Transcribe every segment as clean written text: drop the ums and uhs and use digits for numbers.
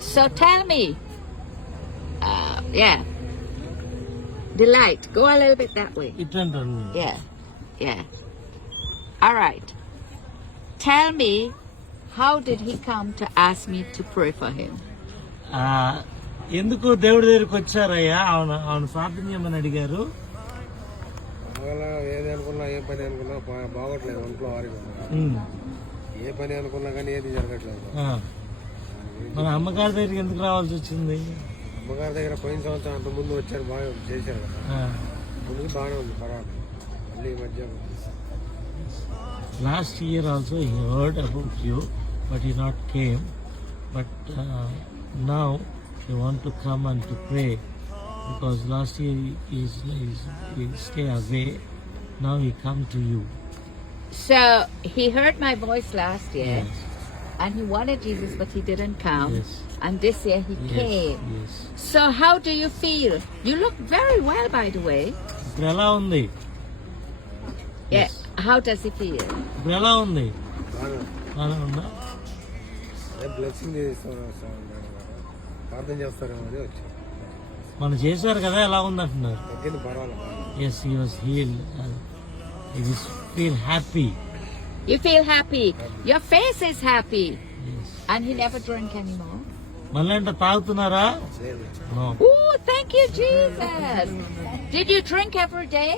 So tell me, yeah, delight. Go a little bit that way. ఇట్లాంటాను Yeah. All right. Tell me, how did he come to ask me to pray for him? ఎందుకు దేవుడి దగ్గరికి వచ్చారయ్యా అవును ప్రార్థన చేయమని అడిగారు. ఏది అనుకున్నా ఏ పని అనుకున్నా బాగోట్లేదు ఒంట్లో వారికి ఏ పని అనుకున్నా కానీ ఏది జరగట్లేదు. మన అమ్మగారి దగ్గరికి ఎందుకు రావాల్సి వచ్చింది? అమ్మగారి దగ్గర పోయిన సంవత్సరం అంత ముందు వచ్చారు, బాగా చేశారు కదా, ముందు బాగానే ఉంది, పర్వాలేదు. మళ్ళీ ఈ మధ్య Last year also he heard about you, but he not came. But now he want to come and to pray because last year he stay away. Now he come to you. So he heard my voice last year, Yes. and he wanted Jesus, but he didn't come. Yes. And this year he came. Yes. So how do you feel? You look very well, by the way. ఇప్పుడు ఎలా ఉంది? Yeah. How does he feel? ఇప్పుడు ఎలా ఉంది? బాగా బాగా ఉందా? బ్లెస్సింగ్ ప్రార్థన చేస్తారేమో అని వచ్చారు. మనం చేశారు కదా, ఎలా ఉంది అంటున్నారు. తగ్గింది, పర్వాలేదు. Yes, he was healed. He was feel happy. You feel happy. Your face is happy. Yes. And he never drank anymore. మళ్ళీ అంటే తాగుతున్నారా? లేదు. No. Oh, thank you, Jesus. Did you drink every day?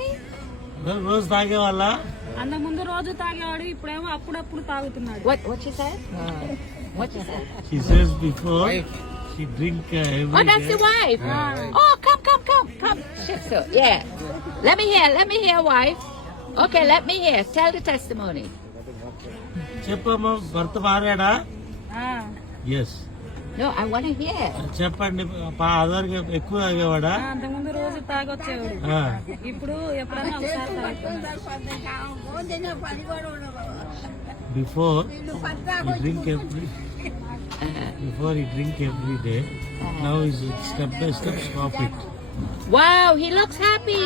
రోజు తాగేవాళ్ళ? అంత ముందు రోజు తాగేవాడు, ఇప్పుడేమో అప్పుడప్పుడు తాగుతున్నాడు. What you said? What you said? She says before she drink every Oh, that's day. the wife. Oh, come. Shifter. Yeah. Let me hear, wife. Okay, let me hear. Tell the testimony. చెప్పమ్మా, భర్త మారాడా? ఆ, yes. No, I want to hear. చెప్పండి. ఆధార్గా ఎక్కువ తాగేవాడా? అంత ముందు రోజు తాగొచ్చేవాడు, ఇప్పుడు ఎప్పుడన్నా ఒకసారి తాగుతున్నాడు. Before he drink every day. Now is step by step stop it. Wow, he looks happy.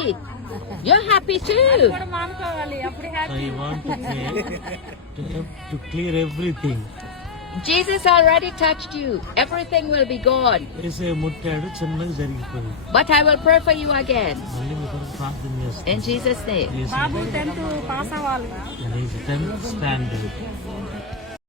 You're happy too. కూడా మానుకోవాలి, అప్పుడు So happy. he want to pray to clear everything. Jesus already touched you. Everything will be gone. వేసే ముట్టాడు, చిన్నగా జరిగిపోయింది. But I will pray for you again. మళ్ళీ మీ కొరకు ప్రార్థన In చేస్తాను. Jesus' name. బాబు 10th పాస్ అవ్వాలి. 10th standard.